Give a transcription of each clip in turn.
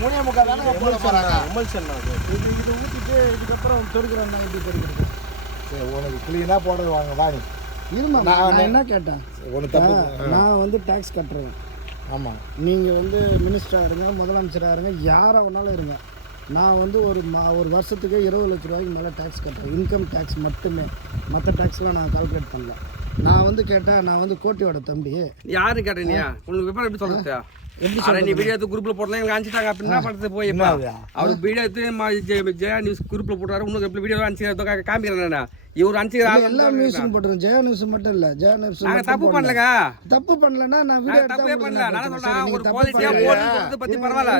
மூணே முக்கால் தானே போட போறாங்க. எம்எல்சன் அது. இது இதை ஊற்றிட்டு இதுக்கப்புறம் தொடுக்கிறேன் எப்படி தொடுக்கிறது? சரி உனக்கு கிளீனாக போட வாங்க வா நீ. இருமா நான் என்ன கேட்டேன்? ஒன்று தப்பு நான் வந்து டேக்ஸ் கட்டுறேன். ஆமாம் நீங்கள் வந்து மினிஸ்டராக இருங்க முதலமைச்சராக இருங்க யாராக வேணாலும் இருங்க. நான் வந்து ஒரு மா ஒரு வருஷத்துக்கு இருபது லட்ச ரூபாய்க்கு மேலே டேக்ஸ் கட்டுறேன். இன்கம் டேக்ஸ் மட்டுமே. மற்ற டேக்ஸ்லாம் நான் கால்குலேட் பண்ணல. நான் வந்து கேட்டேன் நான் வந்து கோட்டியோட தம்பி. யாரு கேட்ட நீ? உனக்கு விவரம் எப்படி சொல்றது எப்படி நீ வீடியோ எடுத்து குரூப்ல போடலாம் எனக்கு அனுப்பிச்சிட்டாங்க. அப்படின்னா பண்றது போய் இப்ப? அவர் வீடியோ எடுத்து ஜெயா நியூஸ் குரூப்ல போட்டாரு. உனக்கு எப்படி வீடியோ அனுப்பிச்சு காமிக்கிறேன் நான். இவர் அனுப்பிச்சு எல்லா நியூஸும் போட்டுருங்க ஜெயா நியூஸ் மட்டும் இல்லை. ஜெயா நியூஸ் நாங்க தப்பு பண்ணலங்க தப்பு பண்ணலன்னா நான் வீடியோ தப்பே பண்ணல. நான் சொல்றேன் ஒரு குவாலிட்டியா போடுறது பத்தி பரவாயில்ல.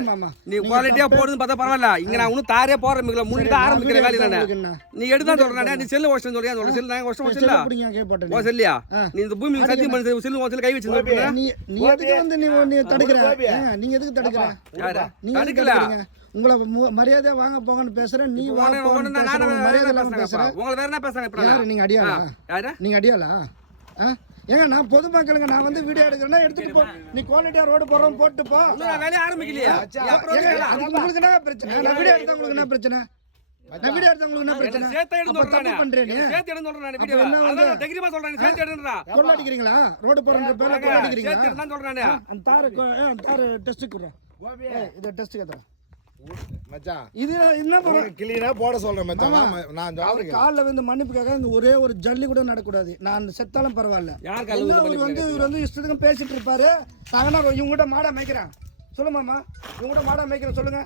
நீ குவாலிட்டியா போடுறது பார்த்தா பரவாயில்ல. இங்க நான் இன்னும் தாரே போறேன் மிகல. முன்னிட்டு ஆரம்பிக்கிற வேலையை நான் நீ எடுத்தா சொல்றேன். நீ செல்லு வாஷன் சொல்றியா? சொல்ற செல்லு நாங்க வாஷன் செல்லா. பிடிங்க கேட்பட்டேன் ஓ செல்லியா? நீ இந்த பூமியில சத்தியம் பண்ணி செல்லு வாஷன் கை வச்சு நீ நீ எதுக்கு வந்து நீ நீ தடுக்கிற? நீங்க எதுக்கு தடுக்கிற? நீங்க எதுக்கு தடுக்கல. உங்களை மரியாதையா வாங்க போங்கன்னு பேசுறேன். நீ வா உன- போங்கன்னு உன- பேசுற, நானும் உங்க வேற மரியாதை இல்லாம பேசுறேன்ப்பா? பேசுற உங்களை வேற என்ன பேசுறாங்க யாரு? நீங்க அடியாளா? யாரா? நீங்க அடியாளா? ஏங்க நான் பொதுமக்களுங்க. நான் வந்து வீடியோ எடுக்கிறேன்னா எடுத்துட்டு போ. நீ குவாலிட்டியா ரோடு போறோம் போட்டு போ. வேலையை ஆரம்பிக்கலையா? உங்களுக்கு என்ன பிரச்சனை? நான் வீடியோ எடுத்தா உங்களுக்கு என்ன பிரச்சனை? வீடியோ எடுத்தா உங்களுக்கு என்ன பிரச்சனை? சேர்த்து எடுத்து சொல்றேன் பண்றேன். சேர்த்து எடுத்து சொல்றேன் நான் வீடியோ. அதான் தைரியமா சொல்றேன். சேர்த்து கொள்ள அடிக்கிறீங்களா ரோடு போறன்ற பேர்ல கொள்ள அடிக்கிறீங்களா சேர்த்து எடுத்து சொல்றேன் அந்த தாரு அந்த தாரு டெஸ்ட் குடுறேன் ஏய், இதை டெஸ்ட் கேட்குறேன் மச்சான் இது என்ன கிளீனாக போட சொல்கிறேன் மச்சான் நான் அவர் காலில் வந்து மன்னிப்புக்காக இங்க ஒரே ஒரு ஜல்லி கூட நடக்கூடாது நான் செத்தாலும் பரவாயில்ல. யார் கால்ல வந்து இவர் வந்து இஷ்டத்துக்கும் பேசிட்டு இருப்பாரு. நாங்கன்னா இவங்ககிட்ட மாடா மேய்க்கிறேன். சொல்லுமாமா இவங்ககிட்ட மாடா மேய்க்கிறேன் சொல்லுங்க.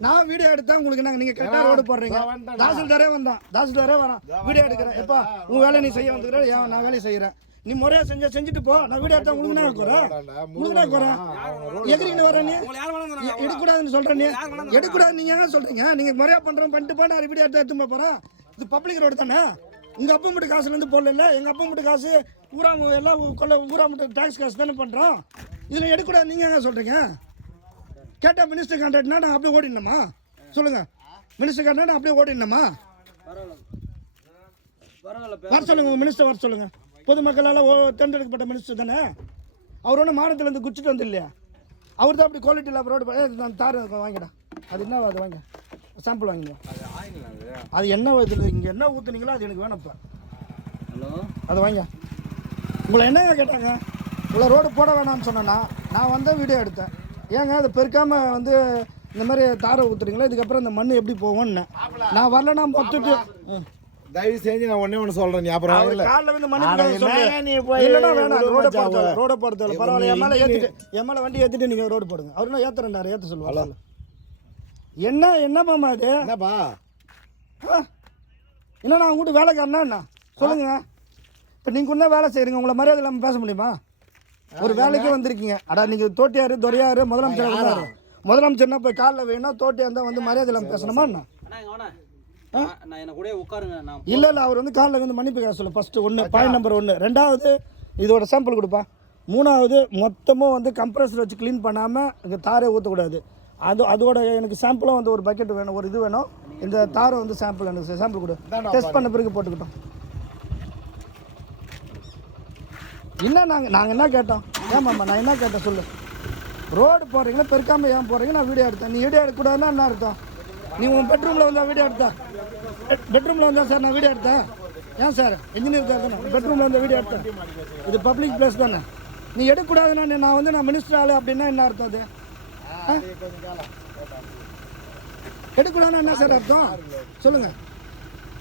நான் வீடியோ எடுத்தா உங்களுக்கு நாங்க நீங்க கேட்டா ரோடு போடுறீங்க. தாசில்தாரே வந்தான். தாசில்தாரே வரான். வீடியோ எடுக்கிறேன். எப்பா உன் வேலை நீ செய்ய வந்துக்கிற ஏன் நான் வேலையை செய்யறேன். நீ முறையா செஞ்ச செஞ்சுட்டு போ. நான் வீடியோ எடுத்தா உங்களுக்கு என்ன குறை உங்களுக்கு என்ன குறை எதிரின்னு வர நீ? உங்களை யார் வேணாம் எ- எடுக்கக்கூடாதுன்னு சொல்றேன் நீ? எடுக்கக்கூடாது நீங்க என்ன சொல்றீங்க? நீங்க முறையா பண்றோம் பண்ணிட்டு போ நான் வீடியோ எடுத்து எடுத்து போறேன். இது பப்ளிக் ரோடு தானே? உங்க அப்பா மட்டும் காசுல இருந்து போடல எங்க அப்பா மட்டும் காசு ஊரா எல்லாம் கொள்ள ஊரா மட்டும் டாக்ஸ் காசு தானே பண்றோம்? இதுல எடுக்கக்கூடாது நீங்க என்ன சொல்றீங்க? கேட்டா மினிஸ்டர் கான்ட்ராக்ட்னா நான் அப்படியே ஓடிடணுமா? சொல்லுங்க. மினிஸ்டர் கான்ட்ராக்ட் அப்படியே ஓடிடணுமா? வர சொல்லுங்க உங்க மினிஸ்டர் வர சொல்லுங்க. பொதுமக்களால் ஓ தேர்ந்தெடுக்கப்பட்ட மினிஸ்டர் தானே? அவர் ஒன்றும் மாநிலத்திலேருந்து குச்சிட்டு வந்து இல்லையா அவர் தான் அப்படி குவாலிட்டி இல்லாம ரோடு நான் தார் வாங்கிடா. அது என்ன அது வாங்க. சாம்பிள் வாங்கிங்க அது என்ன இதில் இங்கே என்ன ஊற்றுனீங்களோ அது எனக்கு வேணும் இப்போ. ஹலோ? அதை வாங்க. உங்களை என்னங்க கேட்டாங்க? உங்களை ரோடு போட வேணாம்னு சொன்னேன்னா நான் வந்த வீடியோ எடுத்தேன். ஏங்க அதை பெருக்காமல் வந்து இந்த மாதிரி தாரை ஊற்றுறீங்களா இதுக்கப்புறம் இந்த மண் எப்படி போகும்னு. நான் வரலன்னா மொத்தத்து ம். தயவு செஞ்சு நான் ஒண்ணே ஒன்று சொல்கிறேன் நீ அப்புறம் அவர் இல்லை கால்ல வந்து மணி. என்னங்க நீ போய் வேணாம் ரோட அவ. ரோட பரவாயில்ல. என் மேல ஏத்திட்டு என் மேல வண்டி ஏத்திட்டு நீங்க ரோடு போடுங்க. அவர் என்ன ஏத்துறேன்டாரு ஏத்த சொல்லுவாங்க என்ன என்ன மாமா அது? என்னப்பா? ஆ? என்ன நான் உங்ககிட்ட வேலைக்காரனா என்ன? சொல்லுங்க. இப்போ நீங்க இன்னும் வேலை செய்றீங்க உங்களை மரியாதை இல்லாமல் பேச முடியுமா? ஒரு வேலைக்கே வந்திருக்கீங்க. அடா நீங்க தோட்டியாரு துறையாரு முதலமைச்சர் வந்தாரு முதலமைச்சர்னா போய் காலில் வேணும் தோட்டியா இருந்தா வந்து மரியாதை இல்லாமல் பேசணுமா இல்ல இல்ல அவர் வந்து காலில் வந்து மன்னிப்பு கேட்க சொல்லு. ஃபர்ஸ்ட் ஒன்று பாயிண்ட் நம்பர் ஒன்று ரெண்டாவது இதோட சாம்பிள் கொடுப்பா. மூணாவது மொத்தமும் வந்து கம்ப்ரஸர் வச்சு க்ளீன் பண்ணாமல் இங்கே தாரை ஊற்றக்கூடாது அது அதோட எனக்கு சாம்பிளும் வந்து ஒரு பக்கெட் வேணும் ஒரு இது வேணும். இந்த தாரை வந்து சாம்பிள் எனக்கு. சாம்பிள் கொடு. டெஸ்ட் பண்ண பிறகு போட்டுக்கிட்டோம். என்ன நாங்கள் நாங்கள் என்ன கேட்டோம்? ஏமாம்மா நான் என்ன கேட்டேன் சொல்லு. ரோடு போடுறீங்களா பெருக்காமல் ஏன் போடுறீங்க நான் வீடியோ எடுத்தேன். நீ வீடியோ எடுக்கக்கூடாதுன்னா என்ன அர்த்தம்? நீ உன் பெட்ரூமில் வந்தால் வீடியோ எடுத்தா? பெட்ரூமில் வந்தால் சார் நான் வீடியோ எடுத்தேன். ஏன் சார்? இன்ஜினியர் சார் தானே. பெட்ரூமில் வந்து வீடியோ எடுத்தேன். இது பப்ளிக் பிளேஸ் தானே. நீ எடுக்கக்கூடாதுன்னா நான் வந்து நான் மினிஸ்டர் ஆளு அப்படின்னா என்ன அர்த்தம் அது? ஆ? எடுக்கக்கூடாதுன்னா என்ன சார் அர்த்தம்? சொல்லுங்கள்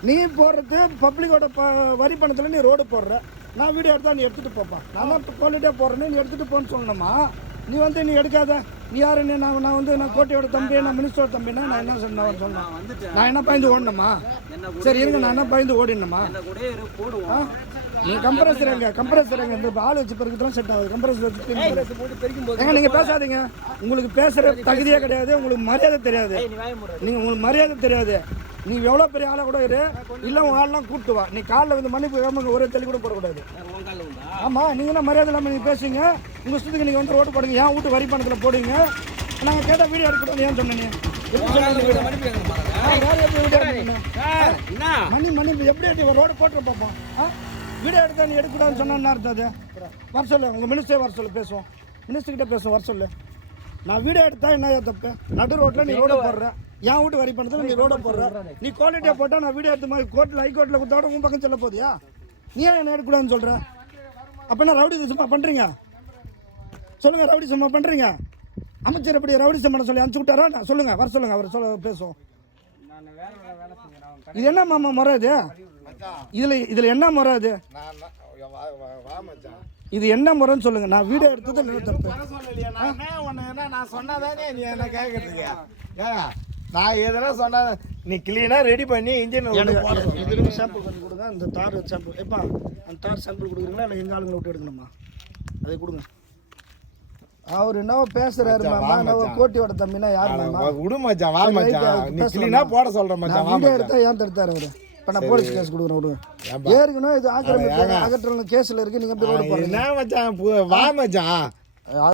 நீ போடுறது பப்ளிக்கோட ப வரி பணத்தில் நீ ரோடு போடுற. நான் வீடியோ எடுத்தா நீ எடுத்துகிட்டு போப்பா. நான் தான் குவாலிட்டியாக போடுறேன்னு நீ எடுத்துகிட்டு போன்னு சொல்லணுமா? நீ வந்து நீ எடுக்காத. நீ யாரு? நீ நான் நான் வந்து நான் கோட்டையோட தம்பி நான் மினிஸ்டரோட தம்பினா நான் என்ன சொன்னேன் சொன்னேன். நான் என்ன பயந்து ஓடணுமா? என்ன சரி இருங்க நான் என்ன பயந்து ஓடிடணுமா? கம்ப்ரஸர் எங்க கம்ப்ரஸர் எங்க இந்த ஆள் வச்சு பெருக்குதான் செட் ஆகுது. கம்ப்ரஸர் வச்சு. போட்டு பெருக்கும் போது ஏங்க நீங்க பேசாதீங்க. உங்களுக்கு பேசுற தகுதியே கிடையாது. உங்களுக்கு மரியாதை தெரியாது. நீங்க உங்களுக்கு மரியாதை தெரியாது. நீ எவ்வளோ பெரிய ஆளா கூட இரு. இல்லை உங்க ஆள்லாம் கூப்பிட்டு வா. நீ காலில் வந்து மன்னிப்பு கேட்காம ஒரே தெளி கூட போடக்கூடாது. உன் காலில் உண்டா? ஆமா நீங்க என்ன மரியாதை இல்லாமல் நீங்க பேசுங்க உங்க இஷ்டத்துக்கு நீங்க வந்து ரோடு போடுங்க. ஏன் வீட்டு வரி பணத்தில் போடுங்க நாங்கள் கேட்டால் வீடியோ எடுக்கணும் ஏன் சொன்னீங்க? மன்னிப்பு எப்படி ரோடு போட்டு பார்ப்போம் வீடியோ எடுத்தா நீ எடுக்கக்கூடாதுன்னு சொன்னா என்ன அர்த்தம் அது? வர சொல்லு உங்கள் மினிஸ்டரே வர சொல்லு பேசுவோம். மினிஸ்டர் கிட்ட பேசுவோம் வர சொல்லு. நான் வீடியோ எடுத்தா என்ன தப்பு? நடு ரோட்ல நீ ரோட போடுற. என் வீட்டு வரி பண்ணதுல நீ ரோட போடுற. நீ குவாலிட்டியா போட்டா நான் வீடியோ எடுத்து மாதிரி கோர்ட்ல ஹை கோர்ட்ல கொடுத்தா கூட உன் பக்கம் சொல்ல போதியா நீ ஏன் என்ன எடுக்கக்கூடாதுன்னு சொல்ற? அப்ப என்ன ரவுடி சும்மா பண்றீங்க? சொல்லுங்க ரவுடி சும்மா பண்றீங்க? அமைச்சர் எப்படி ரவுடி பண்ண சொல்லி அனுப்பிச்சு விட்டாரா நான் சொல்லுங்க வர சொல்லுங்க அவர் சொல்ல பேசுவோம். இது என்ன மாமா முறை இது இதுல இதுல என்ன முறை இது நான் நான் வா வா- வா மச்சான். இது என்ன முறைன்னு சொல்லுங்க. நான் வீடியோ எடுத்தது நான் என்ன உன்னை என்ன நான் சொன்னாதானே நீ என்ன கேட்கறதுக்கு ஏங்க நான் எதனா சொன்னா நீ கிளீனா ரெடி பண்ணி இன்ஜின் சொல்லு. இதுல சாம்பிள் கொஞ்சம் கொடுங்க. அந்த தார் சாம்பிள் எப்பா அந்த தார் சாம்பிள் கொடுக்குறீங்களா? இல்லை எங்கள் ஆளுங்களை விட்டு எடுக்கணுமா? அதை கொடுங்க. அவர் என்னவோ பேசுறாரு மாமா மச்சான். கோட்டியோட தம்பினா யார் மாமா? விடு மச்சான் வா மச்சான். நீ கிளீனா. போட சொல்றேன் மச்சான் வா வீடியோ எடுத்தா ஏன் தடுத்தாரு அவரு. இப்போ நான் போலீஸ் கேஸ் கொடுக்குறேன் விடுங்க? ஏற்கனவே இது ஆக்கிரமிப்பு. அகற்றணும் கேஸில் இருக்கு நீங்கள் எப்படி ரோடு போடுறீங்க? என்ன மச்சான் வா மச்சான்.